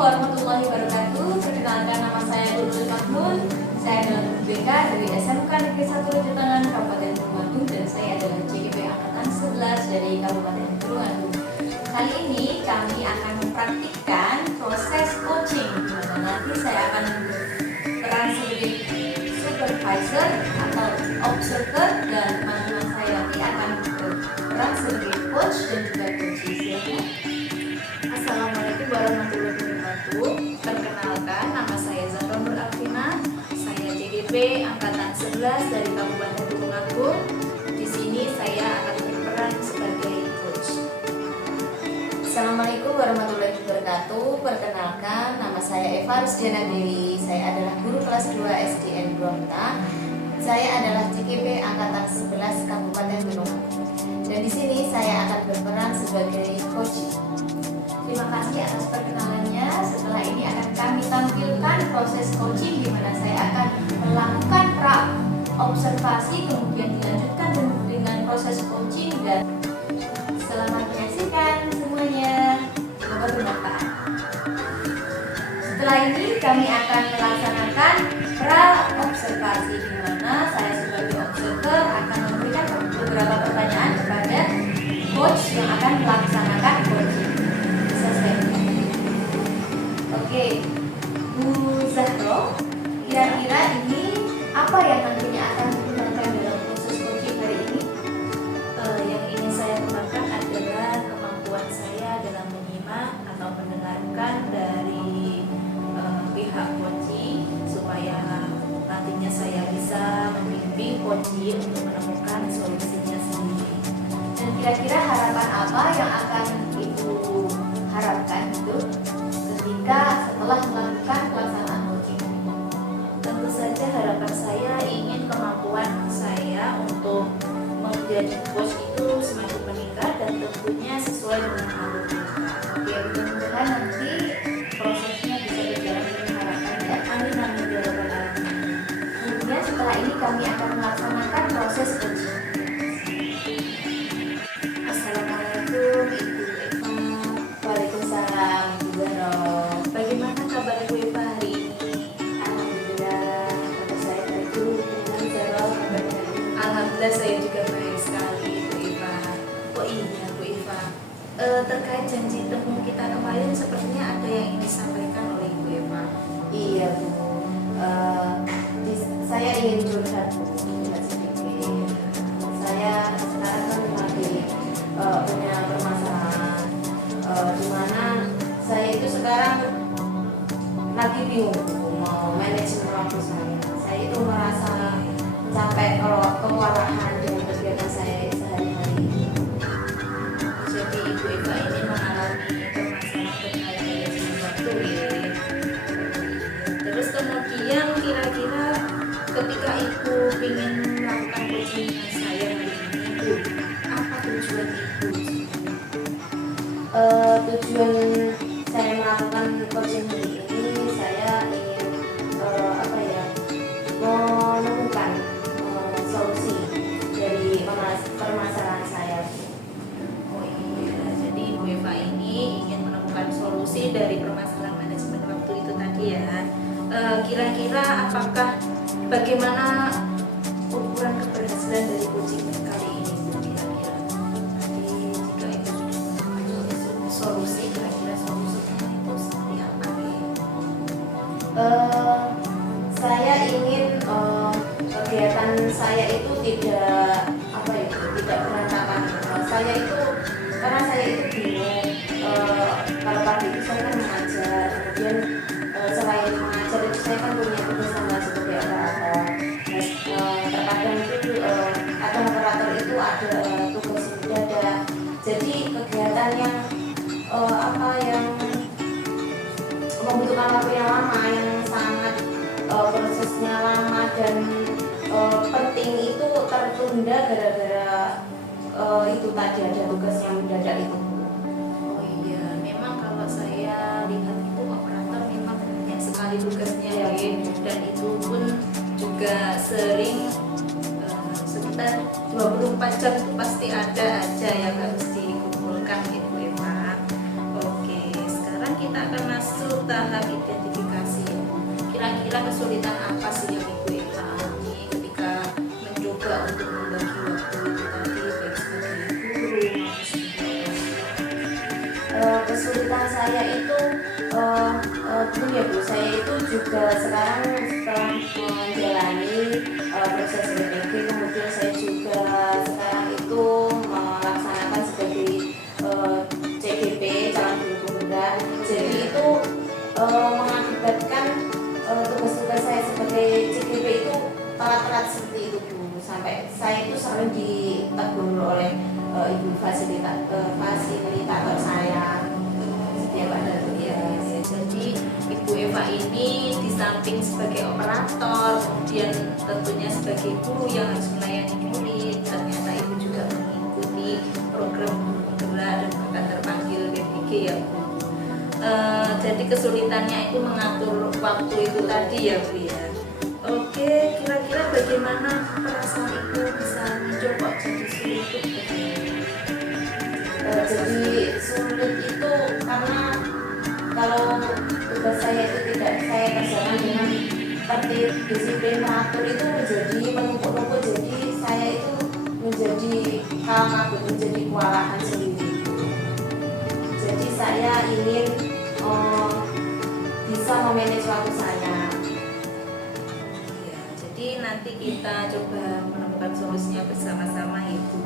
warahmatullahi wabarakatuh. Perkenalkan, nama saya Lulul Mahmud. Saya adalah guru BK dari SMK Negeri 1 Rejotangan Kabupaten Tulungagung dan saya adalah CGP angkatan 11 dari Kabupaten Tulungagung. Kali ini kami akan mempraktikkan proses coaching, di mana nanti saya akan berperan sebagai supervisor atau observer dan teman-teman saya nanti akan berperan sebagai coach dan juga coaches. Assalamualaikum warahmatullahi wabarakatuh. Perkenalkan, nama saya Zahra Nur Alvina. Saya CGP angkatan 11 dari Kabupaten Tulungagung. Di sini saya akan berperan sebagai coach. Assalamualaikum warahmatullahi wabarakatuh. Perkenalkan, nama saya Eva Rusdiana Dewi. Saya adalah guru kelas 2 SDN Bromta. Saya adalah CGP angkatan 11 Kabupaten Tulungagung. Dan di sini saya akan berperan sebagai coach. Terima kasih atas perkenalannya. Setelah ini akan kami tampilkan proses coaching di mana saya akan melakukan pra observasi, kemudian dilanjutkan dengan proses coaching, dan selamat menyaksikan semuanya. Semoga bermanfaat. Setelah ini kami akan melaksanakan pra observasi di mana saya sebagai observer akan memberikan beberapa pertanyaan kepada coach yang akan melaksanakan coaching. Oke, Bu Zahro, kira-kira ini apa yang nantinya akan digunakan dalam proses coaching hari ini? Yang ingin saya kembangkan adalah kemampuan saya dalam menyimak atau mendengarkan dari pihak coaching supaya nantinya saya bisa membimbing coaching untuk menemukan solusinya sendiri. Dan kira-kira harapan apa yang akan Ibu harapkan itu ketika setelah melakukan pelaksanaan coaching? Tentu saja harapan saya ingin kemampuan saya untuk menjadi coach itu semakin meningkat dan tentunya sesuai dengan alurnya. Oke, mudah-mudahan nanti prosesnya bisa berjalan dengan harapan ya. Amin amin ya rabbal alamin. Kemudian setelah ini kami akan melaksanakan proses coaching. Assalamualaikum Ibu Eva. Waalaikumsalam, Ibu Zahro. Bagaimana kabar Ibu Eva hari ini? Alhamdulillah, kabar saya baik. Dengan Zahro, kabarnya hari ini? Alhamdulillah saya juga baik sekali Bu Eva. Oh iya Bu Eva, terkait janji temu kita kemarin sepertinya ada yang ingin disampaikan oleh Ibu Eva. Iya Bu, saya ingin curhat Bu, curhat sedikit. Saya sekarang kan lagi punya permasalahan, di mana saya itu sekarang lagi bingung Bu, mau manajemen waktu saya. Saya itu merasa sampai kewalahan dengan kegiatan saya sehari-hari. Jadi Ibu Eva ini mengalami permasalahan terkait manajemen waktu ya. Terus kemudian kira-kira ketika Ibu ingin melakukan coaching dengan saya hari ini, Ibu, apa tujuan Ibu? Tujuan saya melakukan coaching hari ini, saya ingin menemukan solusi dari permasalahan saya. Oh iya, jadi Ibu Eva ini ingin menemukan solusi dari permasalahan manajemen waktu itu tadi ya. Kira-kira apakah bagaimana ukuran keberhasilan dari coaching kali ini Bu? Kira-kira nanti jika itu sudah menemukan solusi, kira-kira solusinya itu seperti apa nih? Saya ingin kegiatan saya itu tidak berantakan. Saya itu karena saya itu bingung. Kalau pagi itu saya kan mengajar, kemudian selain mengajar itu saya kan punya tugas tambahan sebagai operator. Terkadang itu ada operator itu ada tugas mendadak. Jadi kegiatan yang yang membutuhkan waktu yang lama, yang sangat prosesnya lama dan penting itu tertunda gara-gara itu tadi ada tugas yang mendadak itu. Oh iya, memang kalau saya lihat itu operator memang banyak sekali tugasnya ya, dan itu pun juga sering sekitar 24 jam itu pasti ada aja yang harus dikumpulkan gitu Eva. Oke, sekarang kita kita akan masuk tahap identifikasi. Kira-kira kesulitan apa sih yang Ibu Eva alami ketika mencoba untuk membagi waktu itu tadi, baik sebagai guru maupun sebagai orang tua? Kesulitan saya itu dulu ya Bu, saya itu juga sekarang setelah menjalani proses BPG, kemudian saya juga sekarang itu melaksanakan sebagai CGP, calon guru pemuda. Jadi itu mengakibatkan tugas-tugas saya sebagai CGP itu telat-telat seperti itu Bu, sampai saya itu sering ditegur oleh ibu fasilitator saya setiap ada kegiatan. Jadi Ibu Eva ini di samping sebagai operator, kemudian tentunya sebagai guru yang harus melayani murid, ternyata Ibu juga mengikuti program guru penggerak dan bahkan terpanggil BPG ya Bu. Jadi kesulitannya itu mengatur waktu itu tadi ya Bu ya. Oke, kira-kira bagaimana perasaan Ibu bisa mencoba jadi sulit itu? Jadi sulit itu karena kalau tugas saya itu tidak saya kerjakan dengan tertib, disiplin, teratur, itu menjadi menumpuk-numpuk, jadi saya itu menjadi kabut, menjadi kewalahan sendiri. Jadi saya ingin bisa memanage waktu saya. Ya, jadi nanti kita coba menemukan solusinya bersama-sama Ibu.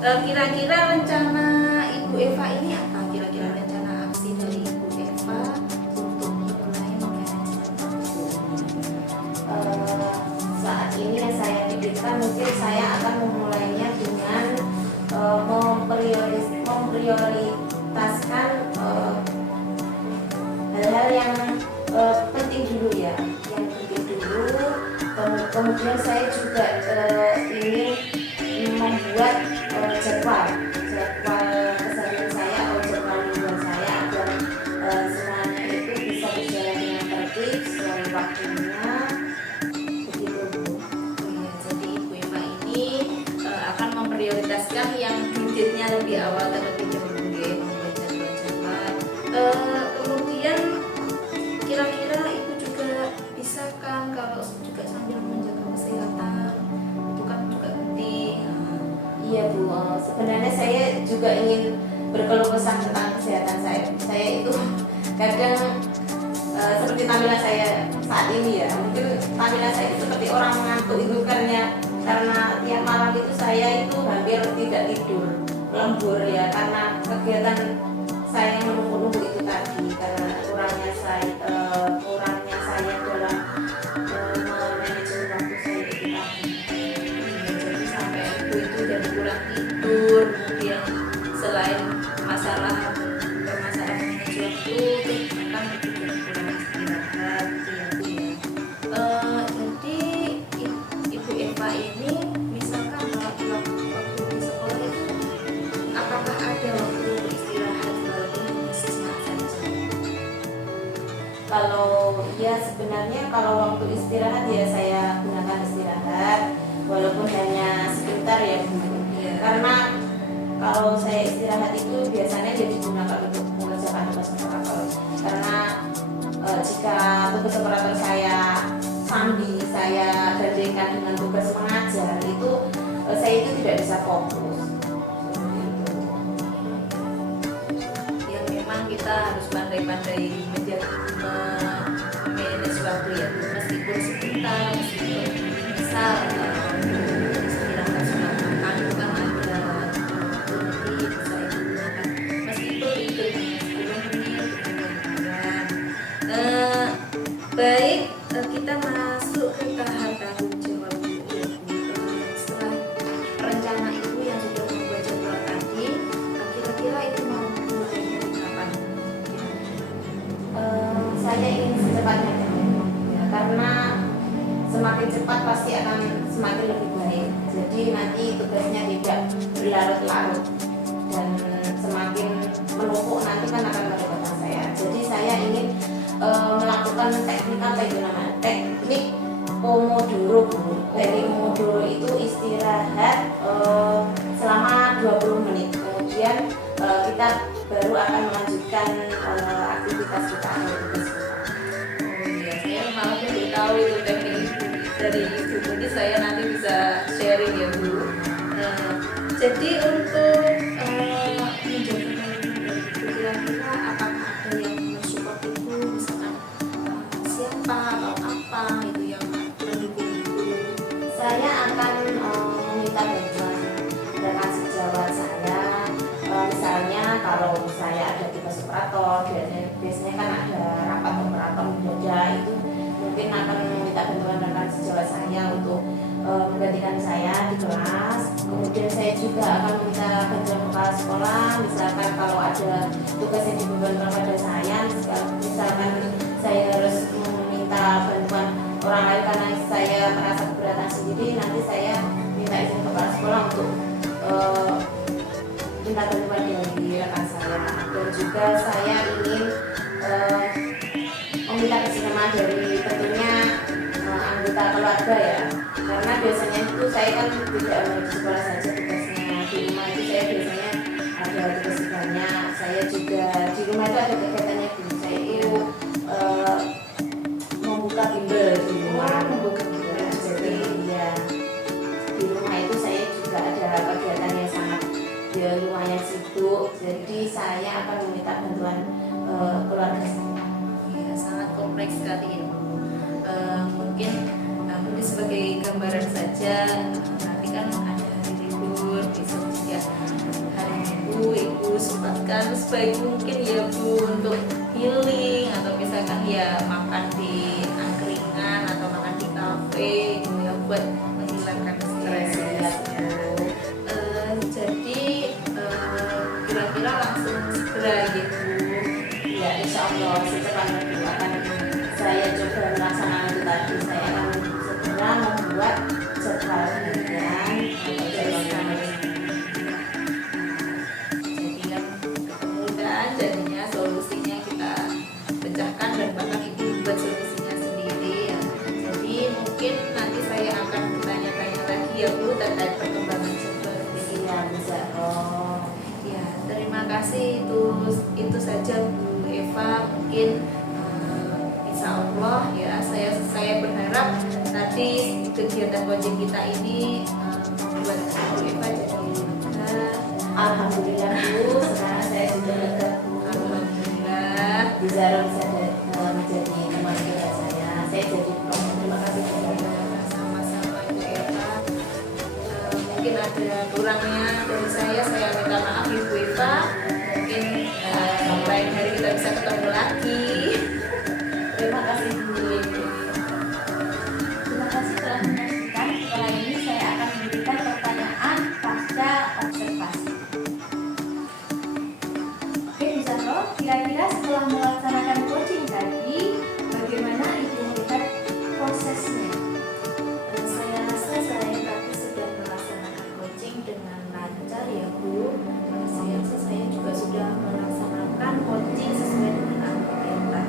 Kira-kira rencana Ibu Eva ini apa? Kira-kira rencana aksi dari Ibu Eva untuk mulai memanage waktu? Saat ini yang saya pikirkan mungkin saya akan memulainya dengan memprioritaskan hal-hal yang penting dulu ya, yang penting dulu. Kemudian saya juga ingin membuat jadwal keseharian saya atau jadwal mingguan saya agar semuanya itu bisa berjalan dengan tertib sesuai waktunya, begitu Bu. Ya, jadi Ibu Eva ini akan memprioritaskan yang due-nya lebih awal terlebih dahulu ya, membuat jadwal-jadwal. Kemudian kira-kira Ibu juga bisa kan kalau juga sambil menjaga kesehatan, itu kan juga penting. Iya Bu, sebenarnya saya juga ingin berkeluh kesah tentang kesehatan saya. Saya itu kadang seperti tampilan saya saat ini ya, mungkin tampilan saya itu seperti orang mengantuk itu karena tiap malam itu saya itu hampir tidak tidur, lembur ya, karena kegiatan saya yang menumpuk-numpuk itu tadi, karena kurangnya saya dalam manajemen waktu saya itu tadi. Jadi sampai Ibu itu jadi kurang tidur, kemudian selain permasalahan manajemen waktu, bahkan Ibu juga kurang istirahat gitu ya Bu ya. Jadi Ibu Eva ini misalkan kalau di waktu di sekolah itu apakah ada waktu untuk istirahat walaupun sesaat saja? Kalau ya sebenarnya kalau waktu istirahat ya saya gunakan istirahat walaupun hanya sebentar ya Bu. Iya. Karena kalau saya istirahat itu biasanya jadi digunakan untuk mengerjakan tugas operator. Karena jika tugas operator saya sambil saya gandengkan dengan tugas mengajar itu saya itu tidak bisa fokus. Seperti itu. Yang memang kita harus pandai-pandai manage waktu ya Bu. Meskipun sebentar, meskipun misal istirahat sudah makan itu kan ada waktu lebih bisa Ibu gunakan, meskipun itu hanya 10 menit itu lumayan. Baik, kita masuk ke tahap tanggung jawab dulu ya Bu. Setelah rencana Ibu yang sudah membuat jadwal tadi, kira-kira Ibu mau mulai dari kapan? Saya ingin secepatnya ya, karena semakin cepat pasti akan semakin lebih baik. Jadi nanti tugasnya tidak berlarut-larut dan semakin menumpuk nanti kan akan merepotkan saya. Jadi saya ingin melakukan teknik apa itu namanya? Teknik Pomodoro. Teknik Pomodoro itu istirahat selama 20 menit. Kemudian kita baru akan melanjutkan aktivitas kita atau tugas kita. Oh iya, saya malah baru tahu itu teknik ibu dari ibu. Mungkin saya nanti bisa sharing ya Bu. Jadi untuk menjaga kandungan kira-kira apakah ada yang mensupport ibu, misalkan siapa atau apa itu yang mendukung ibu? Saya akan meminta bantuan rekan sejawat saya. Misalnya kalau saya ada tugas operator, biasanya kan ada rapat operator mendadak, itu mungkin akan meminta bantuan rekan sejawat saya untuk menggantikan saya di kelas. Kemudian saya juga akan meminta bantuan kepala sekolah, misalkan kalau ada tugas yang dibebankan pada saya, misalkan saya harus meminta bantuan orang lain karena saya merasa keberatan sendiri, nanti saya minta izin kepala sekolah untuk minta bantuan dari rekan saya. Dan juga saya ingin meminta kesamaan dari tentunya anggota keluarga ya, karena biasanya itu saya kan tidak hanya di sekolah saja tugasnya, di rumah itu saya biasanya ada tugas banyak. Saya juga di rumah itu ada kegiatannya, saya itu membuka bimbel di rumah. Membuka bimbel. Jadi ya di rumah itu saya juga ada kegiatan yang sangat ya lumayan sibuk. Jadi saya akan meminta bantuan keluarga saya. Ya, sangat kompleks sekali ini. Mungkin sebagai gambaran saja, nanti kan ada hari libur, besok juga hari ibu sempatkan sebaik mungkin ya Bu untuk healing atau misalkan ya makan di angkringan atau makan di kafe gitu ya buat menghilangkan stres ya. Jadi kira-kira langsung segera gitu. Ya insya Allah secepatnya Bu akan saya coba melaksanakan itu tadi. Saya akan segera membuat jadwal harian atau jadwal Jadi kan kemudahan jadinya solusinya kita pecahkan dan bahkan ibu buat solusinya sendiri ya. Jadi mungkin nanti saya akan bertanya-tanya lagi ya Bu terkait perkembangan jadwal ini. ya bisa. Ya, terima kasih itu saja Bu Eva. Mungkin insya Allah ya saya berharap tadi kegiatan coaching kita ini membuat Bu Eva jadi lega. Alhamdulillah Bu, sekarang saya sudah lega Bu. Alhamdulillah. Bisa menjadi teman kerja saya. Saya jadi terima kasih banyak. Sama-sama Bu Eva. Mungkin ada kurangnya dari saya minta maaf Ibu Eva. Mungkin lain hari kita bisa ketemu lagi. Terima kasih Bu. Terima kasih telah menyaksikan. Setelah ini saya akan memberikan pertanyaan pasca observasi. Oke, Bu Sandro, kira-kira setelah melaksanakan coaching tadi, bagaimana Ibu melihat prosesnya? Saya rasa saya tadi sudah melaksanakan coaching dengan lancar ya Bu. Saya rasa saya juga sudah melaksanakan coaching sesuai dengan agenda.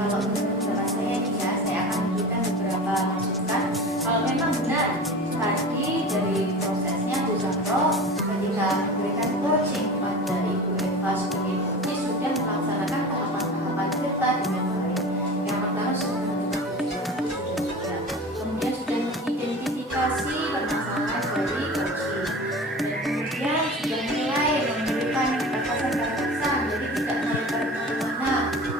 Kalau menurut pendapat saya nih ya, saya akan memberikan beberapa masukan. Kalau memang benar tadi dari prosesnya Bu Sandro ketika memberikan coaching pada Ibu Eva sebagai coach sudah melaksanakan tahapan-tahapan cerita dengan baik. Yang pertama sudah kemudian sudah mengidentifikasi permasalahan dari coaching, dan kemudian sudah mulai memberikan batasan-batasan, jadi tidak melebar kemana-mana,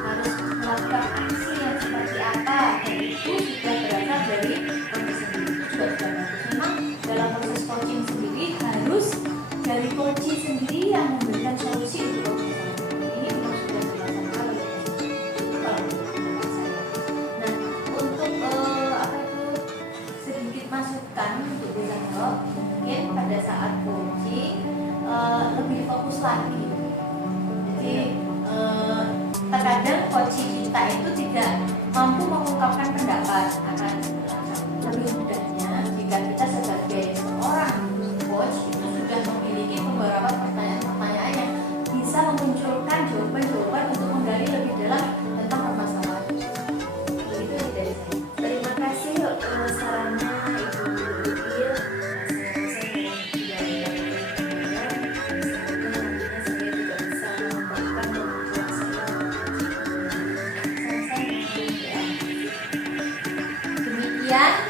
harus melakukan aksi yang seperti apa, dan itu sudah berasal dari coaching sendiri. Itu juga sudah bagus. Memang dalam proses coaching sendiri harus dari coaching sendiri yang memberikan solusi untuk permasalahan ini. Memang sudah dilakukan oleh coaching. Itu kalau menurut pendapat saya. Nah, untuk apa itu sedikit masukan untuk Bu Sandro, mungkin pada saat coaching lebih fokus lagi. Jadi terkadang coaching kita itu tidak mampu mengungkapkan pendapat. Akan lebih mudahnya jika kita sebagai seorang coach itu sudah memiliki beberapa pertanyaan-pertanyaan yang bisa memunculkan jawaban-jawaban untuk menggali lebih dalam tentang permasalahan. Begitu dari saya. Terima kasih sarannya Ibu Lukil. Saya rasa Silahkan